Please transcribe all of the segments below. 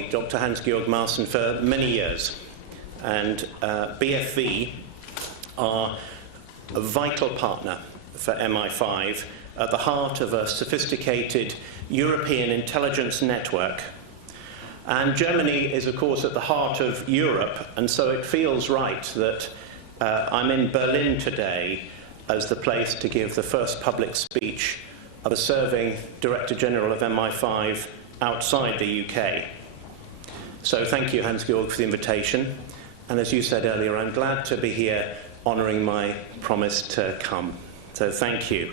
Dr. Hans-Georg Maaßen for many years, and BFV are a vital partner for MI5 at the heart of a sophisticated European intelligence network. And Germany is, of course, at the heart of Europe, and so it feels right that I'm in Berlin today as the place to give the first public speech of a serving Director General of MI5 outside the UK. So thank you, Hans-Georg, for the invitation. And as you said earlier, I'm glad to be here honouring my promise to come. So thank you.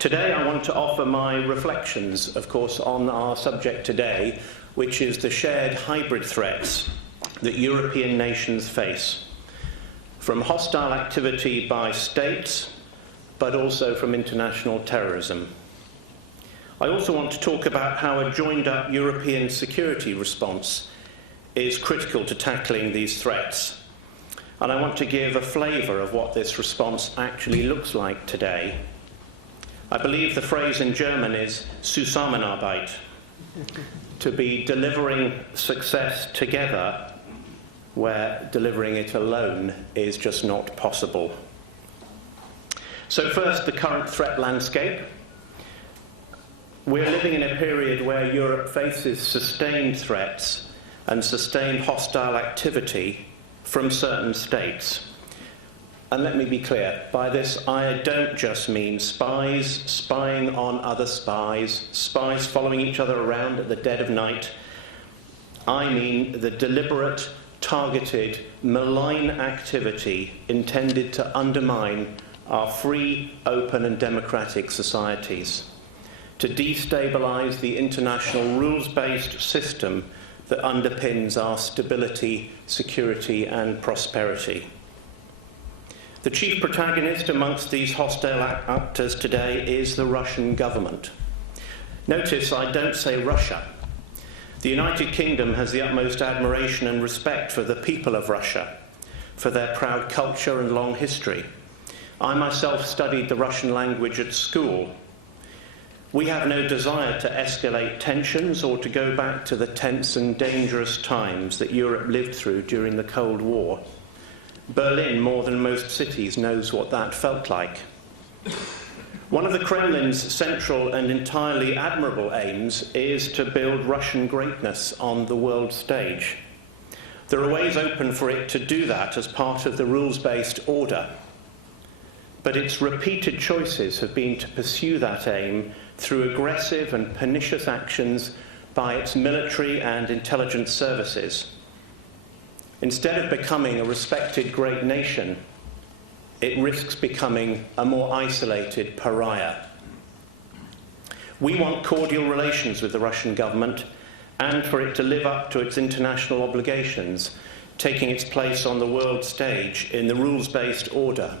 Today I want to offer my reflections, of course, on our subject today, which is the shared hybrid threats that European nations face, from hostile activity by states, but also from international terrorism. I also want to talk about how a joined-up European security response is critical to tackling these threats. And I want to give a flavour of what this response actually looks like today. I believe the phrase in German is Zusammenarbeit, to be delivering success together where delivering it alone is just not possible. So first, the current threat landscape. We're living in a period where Europe faces sustained threats and sustained hostile activity from certain states. And let me be clear, by this I don't just mean spies spying on other spies, spies following each other around at the dead of night. I mean the deliberate, targeted, malign activity intended to undermine our free, open and democratic societies, to destabilise the international rules-based system that underpins our stability, security and prosperity. The chief protagonist amongst these hostile actors today is the Russian government. Notice I don't say Russia. The United Kingdom has the utmost admiration and respect for the people of Russia, for their proud culture and long history. I myself studied the Russian language at school. We have no desire to escalate tensions or to go back to the tense and dangerous times that Europe lived through during the Cold War. Berlin, more than most cities, knows what that felt like. One of the Kremlin's central and entirely admirable aims is to build Russian greatness on the world stage. There are ways open for it to do that as part of the rules-based order. But its repeated choices have been to pursue that aim through aggressive and pernicious actions by its military and intelligence services. Instead of becoming a respected great nation, it risks becoming a more isolated pariah. We want cordial relations with the Russian government and for it to live up to its international obligations, taking its place on the world stage in the rules-based order.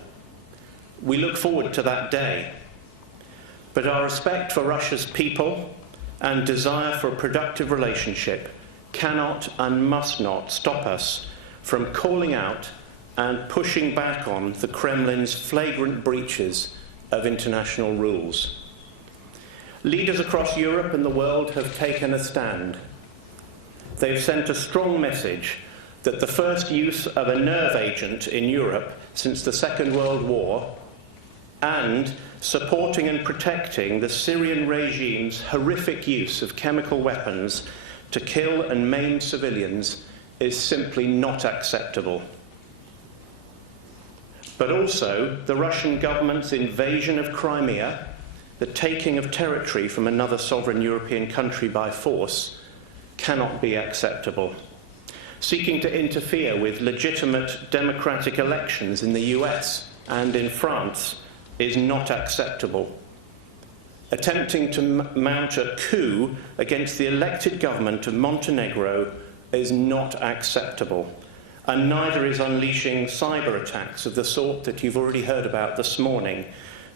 We look forward to that day. But our respect for Russia's people and desire for a productive relationship cannot and must not stop us from calling out and pushing back on the Kremlin's flagrant breaches of international rules. Leaders across Europe and the world have taken a stand. They've sent a strong message that the first use of a nerve agent in Europe since the Second World War and supporting and protecting the Syrian regime's horrific use of chemical weapons to kill and maim civilians is simply not acceptable. But also, the Russian government's invasion of Crimea, the taking of territory from another sovereign European country by force, cannot be acceptable. Seeking to interfere with legitimate democratic elections in the US and in France is not acceptable. Attempting to mount a coup against the elected government of Montenegro is not acceptable, and neither is unleashing cyber attacks of the sort that you've already heard about this morning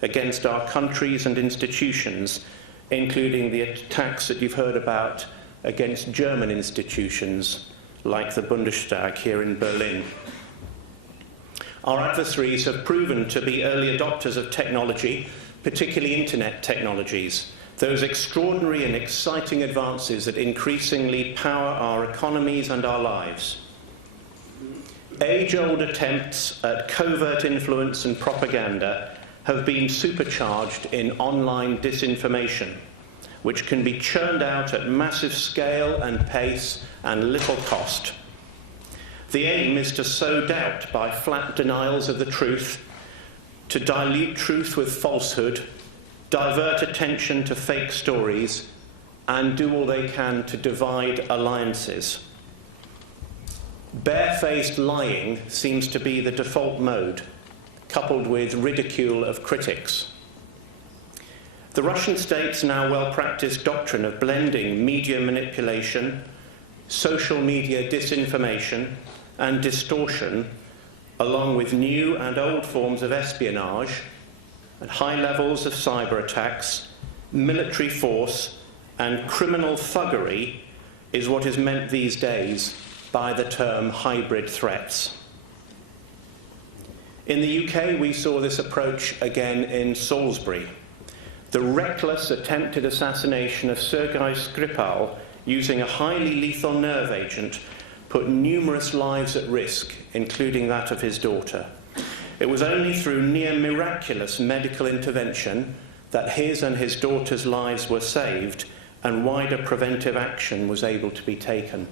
against our countries and institutions, including the attacks that you've heard about against German institutions like the Bundestag here in Berlin. Our adversaries have proven to be early adopters of technology, particularly internet technologies, those extraordinary and exciting advances that increasingly power our economies and our lives. Age-old attempts at covert influence and propaganda have been supercharged in online disinformation, which can be churned out at massive scale and pace and little cost. The aim is to sow doubt by flat denials of the truth, to dilute truth with falsehood, divert attention to fake stories, and do all they can to divide alliances. Barefaced lying seems to be the default mode, coupled with ridicule of critics. The Russian state's now well-practiced doctrine of blending media manipulation, social media disinformation, and distortion, along with new and old forms of espionage, and high levels of cyber attacks, military force, and criminal thuggery, is what is meant these days by the term hybrid threats. In the UK, we saw this approach again in Salisbury. The reckless attempted assassination of Sergei Skripal using a highly lethal nerve agent put numerous lives at risk, including that of his daughter. It was only through near miraculous medical intervention that his and his daughter's lives were saved and wider preventive action was able to be taken.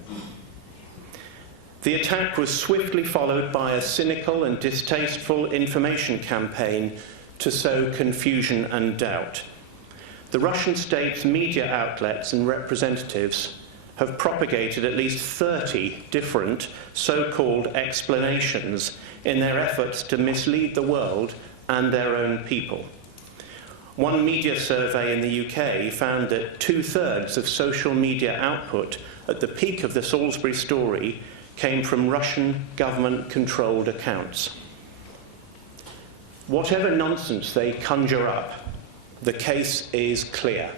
The attack was swiftly followed by a cynical and distasteful information campaign to sow confusion and doubt. The Russian state's media outlets and representatives have propagated at least 30 different so-called explanations in their efforts to mislead the world and their own people. One media survey in the UK found that 2/3 of social media output at the peak of the Salisbury story came from Russian government-controlled accounts. Whatever nonsense they conjure up, the case is clear.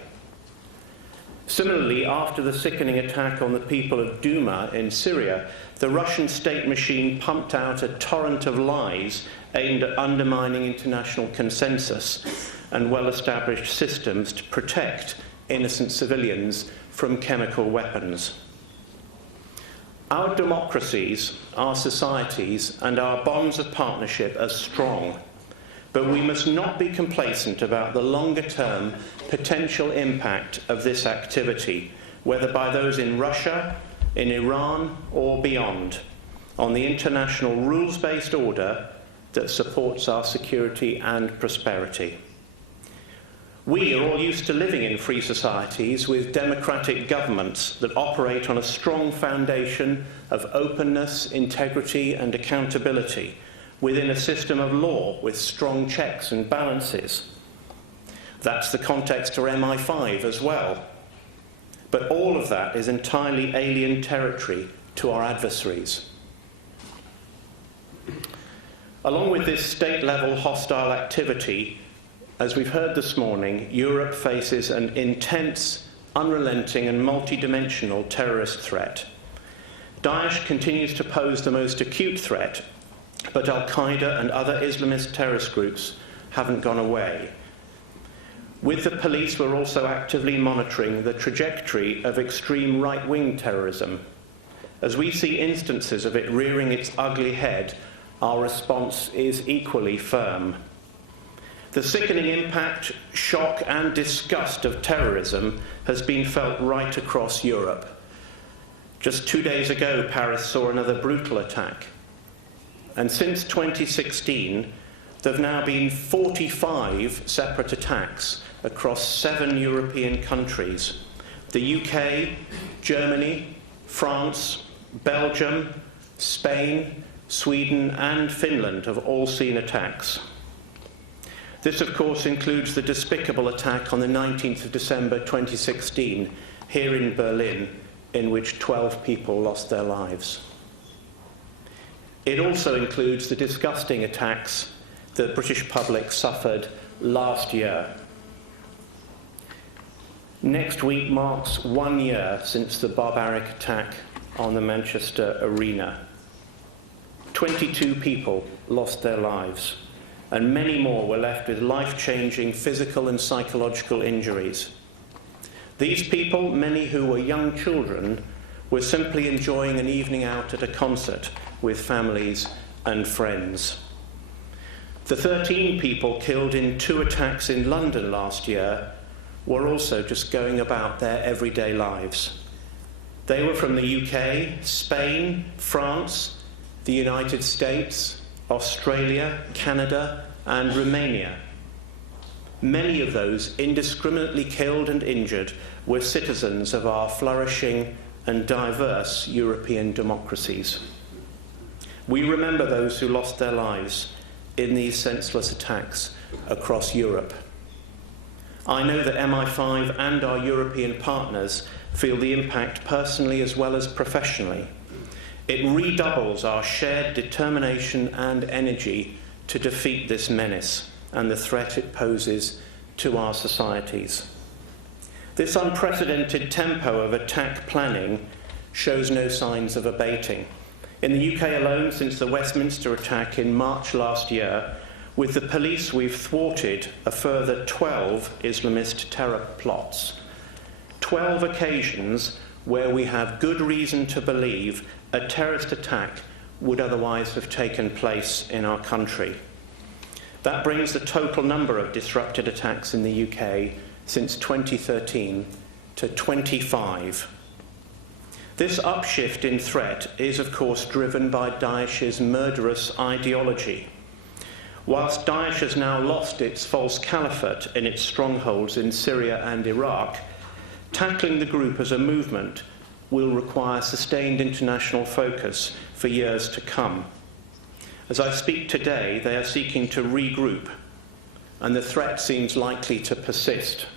Similarly, after the sickening attack on the people of Duma in Syria, the Russian state machine pumped out a torrent of lies aimed at undermining international consensus and well-established systems to protect innocent civilians from chemical weapons. Our democracies, our societies, and our bonds of partnership are strong, but we must not be complacent about the longer-term potential impact of this activity, whether by those in Russia, in Iran, or beyond, on the international rules-based order that supports our security and prosperity. We are all used to living in free societies with democratic governments that operate on a strong foundation of openness, integrity, and accountability within a system of law with strong checks and balances. That's the context for MI5 as well. But all of that is entirely alien territory to our adversaries. Along with this state-level hostile activity, as we've heard this morning, Europe faces an intense, unrelenting and multidimensional terrorist threat. Daesh continues to pose the most acute threat, but Al-Qaeda and other Islamist terrorist groups haven't gone away. With the police, we're also actively monitoring the trajectory of extreme right-wing terrorism. As we see instances of it rearing its ugly head, our response is equally firm. The sickening impact, shock, and disgust of terrorism has been felt right across Europe. Just 2 days ago, Paris saw another brutal attack. And since 2016, there have now been 45 separate attacks across 7 European countries. The UK, Germany, France, Belgium, Spain, Sweden, and Finland have all seen attacks. This, of course, includes the despicable attack on the 19th of December 2016 here in Berlin, in which 12 people lost their lives. It also includes the disgusting attacks the British public suffered last year. Next week marks 1 year since the barbaric attack on the Manchester Arena. 22 people lost their lives, and many more were left with life-changing physical and psychological injuries. These people, many who were young children, were simply enjoying an evening out at a concert with families and friends. The 13 people killed in 2 attacks in London last year were also just going about their everyday lives. They were from the UK, Spain, France, the United States, Australia, Canada, and Romania. Many of those indiscriminately killed and injured were citizens of our flourishing and diverse European democracies. We remember those who lost their lives in these senseless attacks across Europe. I know that MI5 and our European partners feel the impact personally as well as professionally. It redoubles our shared determination and energy to defeat this menace and the threat it poses to our societies. This unprecedented tempo of attack planning shows no signs of abating. In the UK alone, since the Westminster attack in March last year, with the police we've thwarted a further 12 Islamist terror plots. 12 occasions where we have good reason to believe a terrorist attack would otherwise have taken place in our country. That brings the total number of disrupted attacks in the UK since 2013 to 25. This upshift in threat is, of course, driven by Daesh's murderous ideology. Whilst Daesh has now lost its false caliphate in its strongholds in Syria and Iraq, tackling the group as a movement will require sustained international focus for years to come. As I speak today, they are seeking to regroup, and the threat seems likely to persist.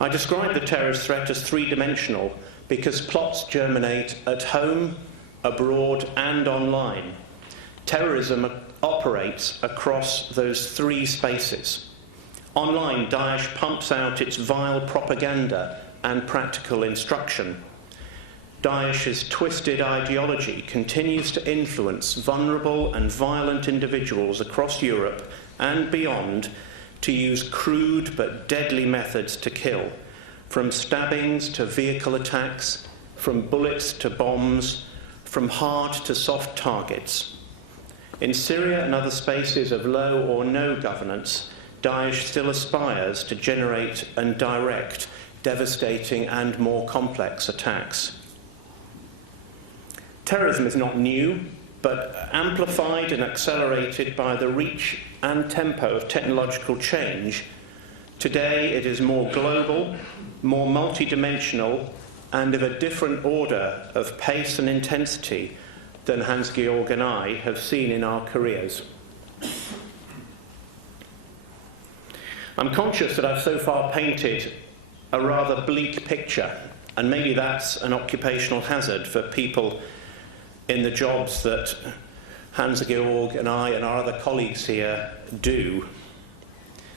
I describe the terrorist threat as three-dimensional because plots germinate at home, abroad, and online. Terrorism operates across those 3 spaces. Online, Daesh pumps out its vile propaganda and practical instruction. Daesh's twisted ideology continues to influence vulnerable and violent individuals across Europe and beyond to use crude but deadly methods to kill, from stabbings to vehicle attacks, from bullets to bombs, from hard to soft targets. In Syria and other spaces of low or no governance, Daesh still aspires to generate and direct devastating and more complex attacks. Terrorism is not new, but amplified and accelerated by the reach and tempo of technological change. Today it is more global, more multidimensional, and of a different order of pace and intensity than Hans-Georg and I have seen in our careers. I'm conscious that I've so far painted a rather bleak picture, and maybe that's an occupational hazard for people in the jobs that Hans-Georg and I and our other colleagues here do.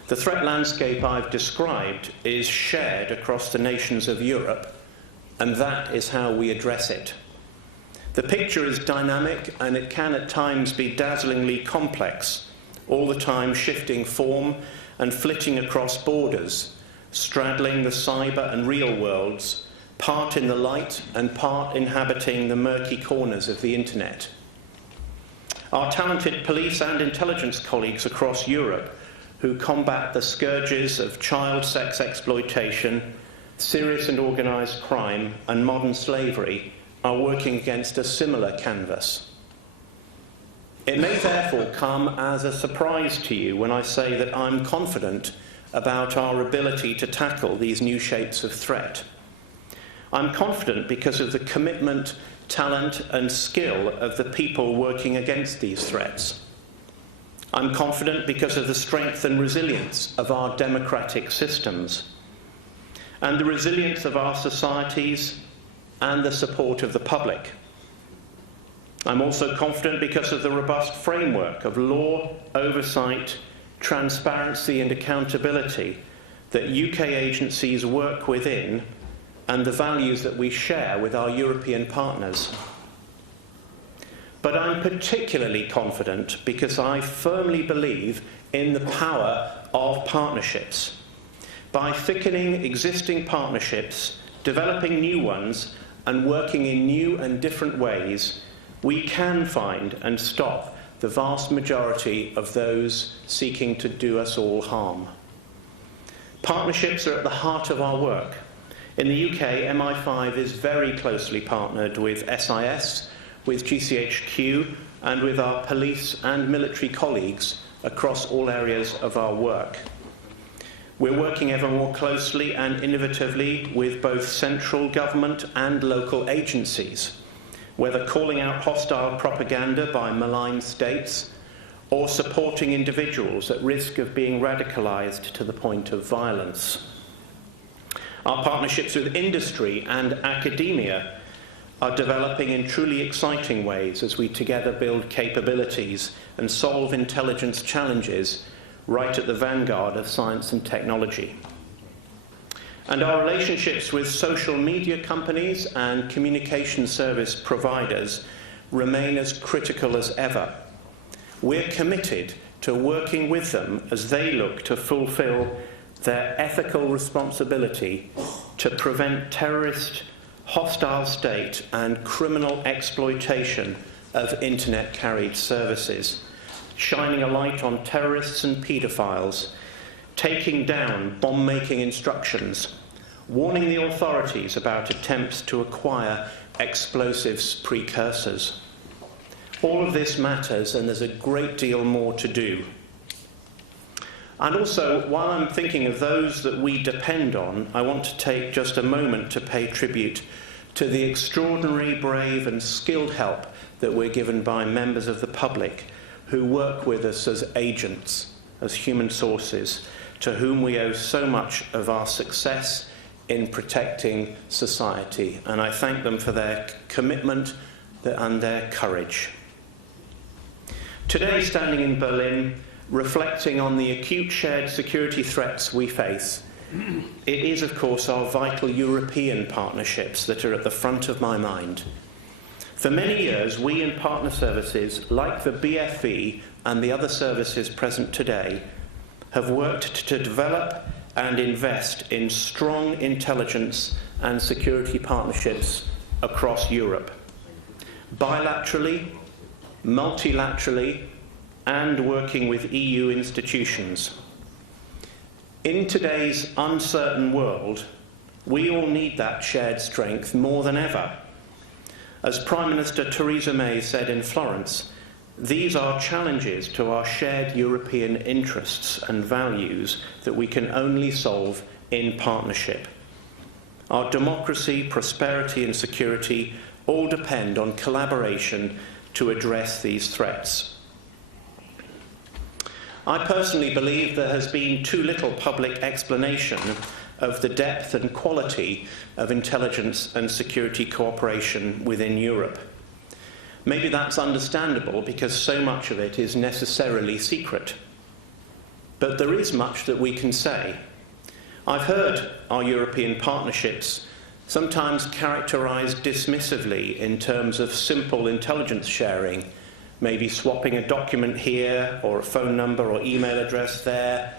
The threat landscape I've described is shared across the nations of Europe, and that is how we address it. The picture is dynamic, and it can at times be dazzlingly complex, all the time shifting form and flitting across borders, straddling the cyber and real worlds, part in the light and part inhabiting the murky corners of the internet. Our talented police and intelligence colleagues across Europe who combat the scourges of child sex exploitation, serious and organised crime, and modern slavery are working against a similar canvas. It may therefore come as a surprise to you when I say that I'm confident about our ability to tackle these new shapes of threat. I'm confident because of the commitment, talent, and skill of the people working against these threats. I'm confident because of the strength and resilience of our democratic systems, and the resilience of our societies, and the support of the public. I'm also confident because of the robust framework of law, oversight, transparency, and accountability that UK agencies work within, and the values that we share with our European partners. But I'm particularly confident because I firmly believe in the power of partnerships. by thickening existing partnerships, developing new ones, and working in new and different ways, we can find and stop the vast majority of those seeking to do us all harm. Partnerships are at the heart of our work. In the UK, MI5 is very closely partnered with SIS, with GCHQ, and with our police and military colleagues across all areas of our work. We're working ever more closely and innovatively with both central government and local agencies, whether calling out hostile propaganda by malign states or supporting individuals at risk of being radicalised to the point of violence. Our partnerships with industry and academia are developing in truly exciting ways as we together build capabilities and solve intelligence challenges right at the vanguard of science and technology. And our relationships with social media companies and communication service providers remain as critical as ever. We're committed to working with them as they look to fulfill their ethical responsibility to prevent terrorist, hostile state and criminal exploitation of internet-carried services, shining a light on terrorists and paedophiles, taking down bomb-making instructions, warning the authorities about attempts to acquire explosives precursors. All of this matters, and there's a great deal more to do. And also, while I'm thinking of those that we depend on, I want to take just a moment to pay tribute to the extraordinary, brave and skilled help that we're given by members of the public who work with us as agents, as human sources, to whom we owe so much of our success in protecting society. And I thank them for their commitment and their courage. Today, standing in Berlin, reflecting on the acute shared security threats we face, it is, of course, our vital European partnerships that are at the front of my mind. For many years, we in partner services, like the BFV and the other services present today, have worked to develop and invest in strong intelligence and security partnerships across Europe, bilaterally, multilaterally, and working with EU institutions. In today's uncertain world, we all need that shared strength more than ever. As Prime Minister Theresa May said in Florence, these are challenges to our shared European interests and values that we can only solve in partnership. Our democracy, prosperity and security all depend on collaboration to address these threats. I personally believe there has been too little public explanation of the depth and quality of intelligence and security cooperation within Europe. Maybe that's understandable because so much of it is necessarily secret. But there is much that we can say. I've heard our European partnerships sometimes characterised dismissively in terms of simple intelligence sharing, maybe swapping a document here or a phone number or email address there,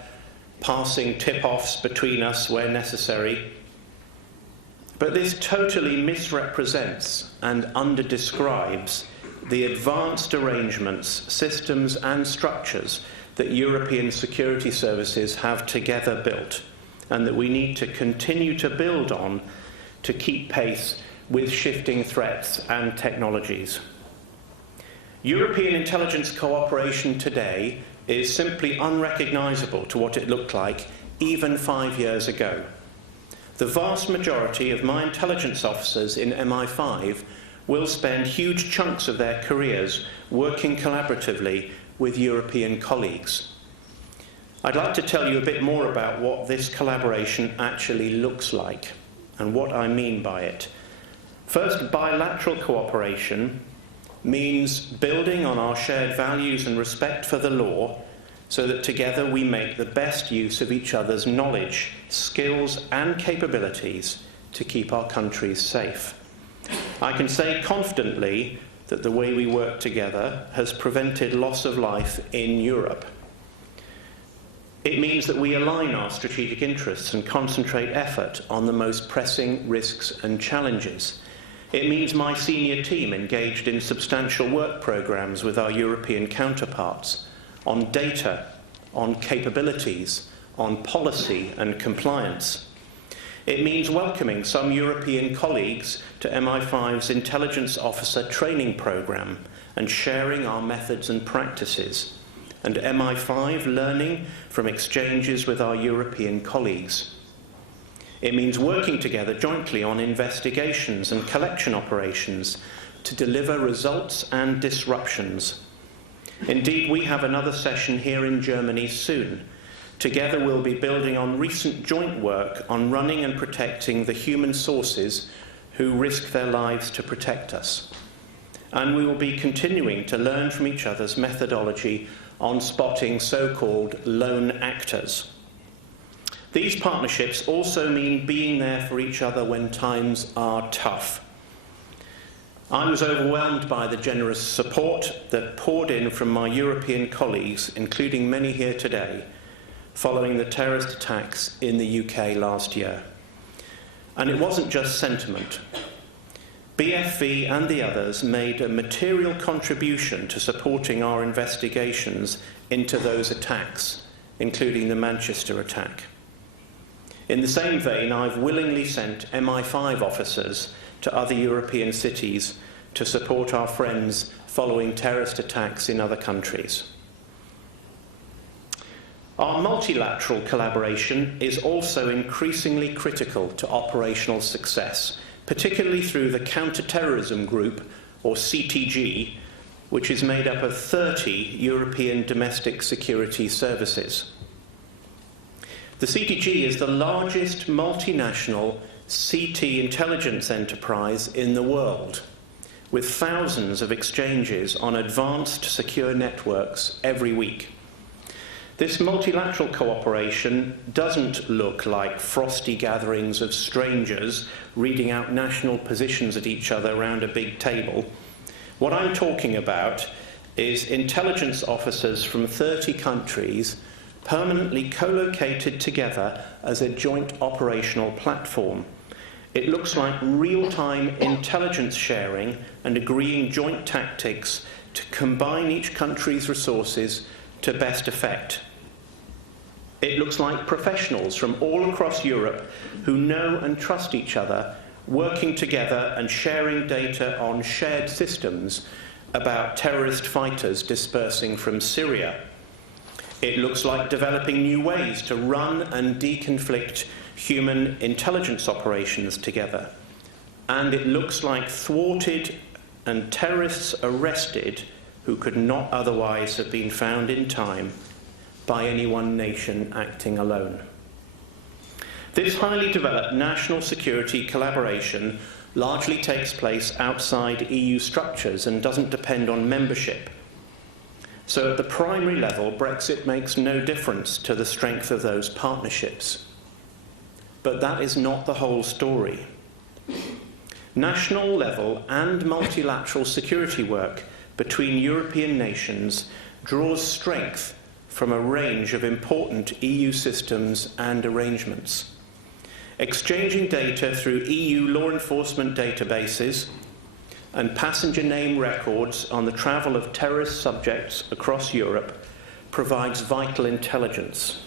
passing tip-offs between us where necessary. But this totally misrepresents and underdescribes the advanced arrangements, systems and structures that European security services have together built and that we need to continue to build on to keep pace with shifting threats and technologies. European intelligence cooperation today is simply unrecognisable to what it looked like even 5 years ago. The vast majority of my intelligence officers in MI5 will spend huge chunks of their careers working collaboratively with European colleagues. I'd like to tell you a bit more about what this collaboration actually looks like and what I mean by it. First, bilateral cooperation means building on our shared values and respect for the law so that together we make the best use of each other's knowledge, skills and capabilities to keep our countries safe. I can say confidently that the way we work together has prevented loss of life in Europe. It means that we align our strategic interests and concentrate effort on the most pressing risks and challenges. It means my senior team engaged in substantial work programmes with our European counterparts on data, on capabilities, on policy and compliance. It means welcoming some European colleagues to MI5's Intelligence Officer Training Programme and sharing our methods and practices, and MI5 learning from exchanges with our European colleagues. It means working together jointly on investigations and collection operations to deliver results and disruptions. Indeed, we have another session here in Germany soon. Together we'll be building on recent joint work on running and protecting the human sources who risk their lives to protect us. And we will be continuing to learn from each other's methodology on spotting so-called lone actors. These partnerships also mean being there for each other when times are tough. I was overwhelmed by the generous support that poured in from my European colleagues, including many here today, following the terrorist attacks in the UK last year. And it wasn't just sentiment. BFV and the others made a material contribution to supporting our investigations into those attacks, including the Manchester attack. In the same vein, I've willingly sent MI5 officers to other European cities to support our friends following terrorist attacks in other countries. Our multilateral collaboration is also increasingly critical to operational success, particularly through the Counter-Terrorism Group, or CTG, which is made up of 30 European domestic security services. The CTG is the largest multinational CT intelligence enterprise in the world, with thousands of exchanges on advanced secure networks every week. This multilateral cooperation doesn't look like frosty gatherings of strangers reading out national positions at each other around a big table. What I'm talking about is intelligence officers from 30 countries permanently co-located together as a joint operational platform. It looks like real-time intelligence sharing and agreeing joint tactics to combine each country's resources to best effect. It looks like professionals from all across Europe who know and trust each other, working together and sharing data on shared systems about terrorist fighters dispersing from Syria. It looks like developing new ways to run and deconflict human intelligence operations together. And it looks like thwarted and terrorists arrested who could not otherwise have been found in time by any one nation acting alone. This highly developed national security collaboration largely takes place outside EU structures and doesn't depend on membership. So at the primary level, Brexit makes no difference to the strength of those partnerships. But that is not the whole story. National level and multilateral security work between European nations draws strength from a range of important EU systems and arrangements. Exchanging data through EU law enforcement databases and passenger name records on the travel of terrorist subjects across Europe provides vital intelligence.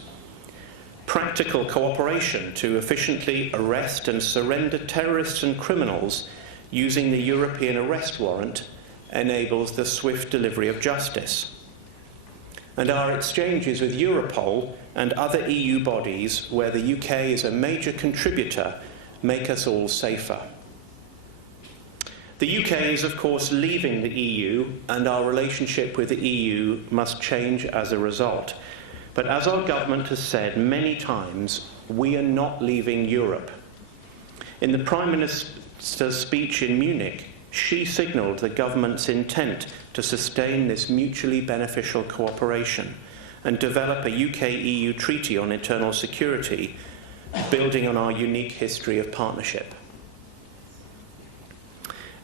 Practical cooperation to efficiently arrest and surrender terrorists and criminals using the European arrest warrant enables the swift delivery of justice. And our exchanges with Europol and other EU bodies, where the UK is a major contributor, make us all safer. The UK is, of course, leaving the EU, and our relationship with the EU must change as a result. But as our government has said many times, we are not leaving Europe. In the Prime Minister's speech in Munich, she signalled the government's intent to sustain this mutually beneficial cooperation and develop a UK-EU treaty on internal security, building on our unique history of partnership.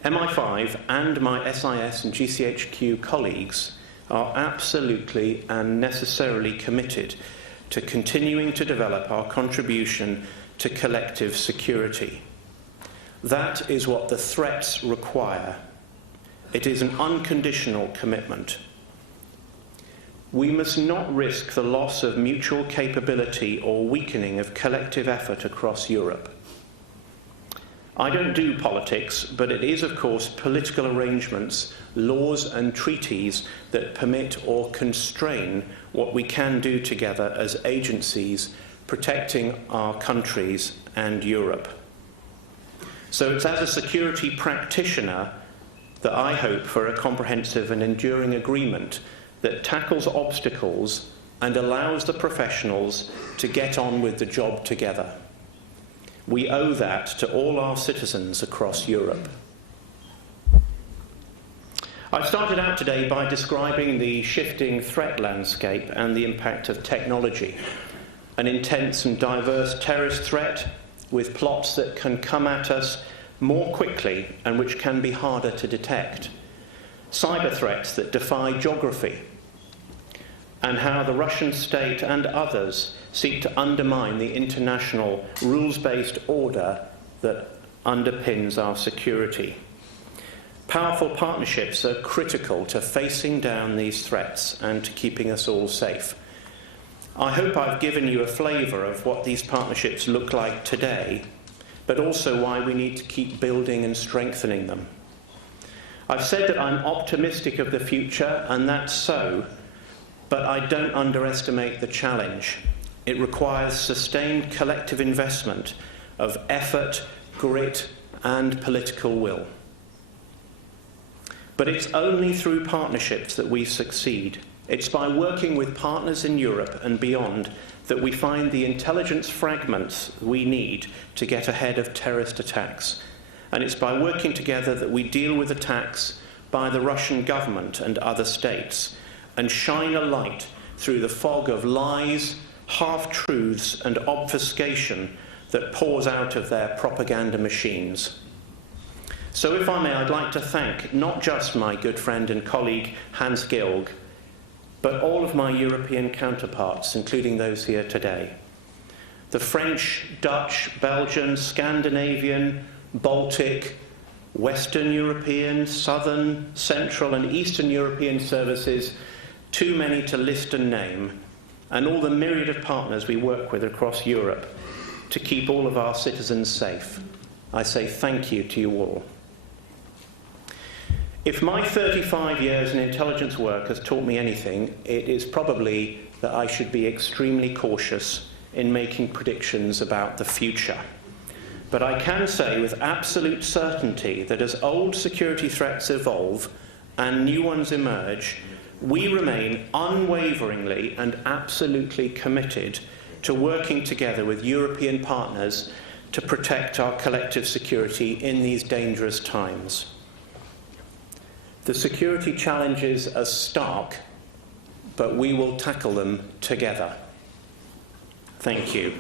MI5 and my SIS and GCHQ colleagues are absolutely and necessarily committed to continuing to develop our contribution to collective security. That is what the threats require. It is an unconditional commitment. We must not risk the loss of mutual capability or weakening of collective effort across Europe. I don't do politics, but it is, of course, political arrangements, laws and treaties that permit or constrain what we can do together as agencies protecting our countries and Europe. So it's as a security practitioner that I hope for a comprehensive and enduring agreement that tackles obstacles and allows the professionals to get on with the job together. We owe that to all our citizens across Europe. I started out today by describing the shifting threat landscape and the impact of technology. An intense and diverse terrorist threat with plots that can come at us more quickly and which can be harder to detect. Cyber threats that defy geography, and how the Russian state and others seek to undermine the international rules-based order that underpins our security. Powerful partnerships are critical to facing down these threats and to keeping us all safe. I hope I've given you a flavour of what these partnerships look like today, but also why we need to keep building and strengthening them. I've said that I'm optimistic of the future, and that's so, but I don't underestimate the challenge. It requires sustained collective investment of effort, grit, and political will. But it's only through partnerships that we succeed. It's by working with partners in Europe and beyond that we find the intelligence fragments we need to get ahead of terrorist attacks. And it's by working together that we deal with attacks by the Russian government and other states and shine a light through the fog of lies, half-truths and obfuscation that pours out of their propaganda machines. So if I may, I'd like to thank not just my good friend and colleague Hans Gilg, but all of my European counterparts, including those here today. The French, Dutch, Belgian, Scandinavian, Baltic, Western European, Southern, Central and Eastern European services, too many to list and name, and all the myriad of partners we work with across Europe to keep all of our citizens safe. I say thank you to you all. If my 35 years in intelligence work has taught me anything, it is probably that I should be extremely cautious in making predictions about the future. But I can say with absolute certainty that as old security threats evolve and new ones emerge, we remain unwaveringly and absolutely committed to working together with European partners to protect our collective security in these dangerous times. The security challenges are stark, but we will tackle them together. Thank you.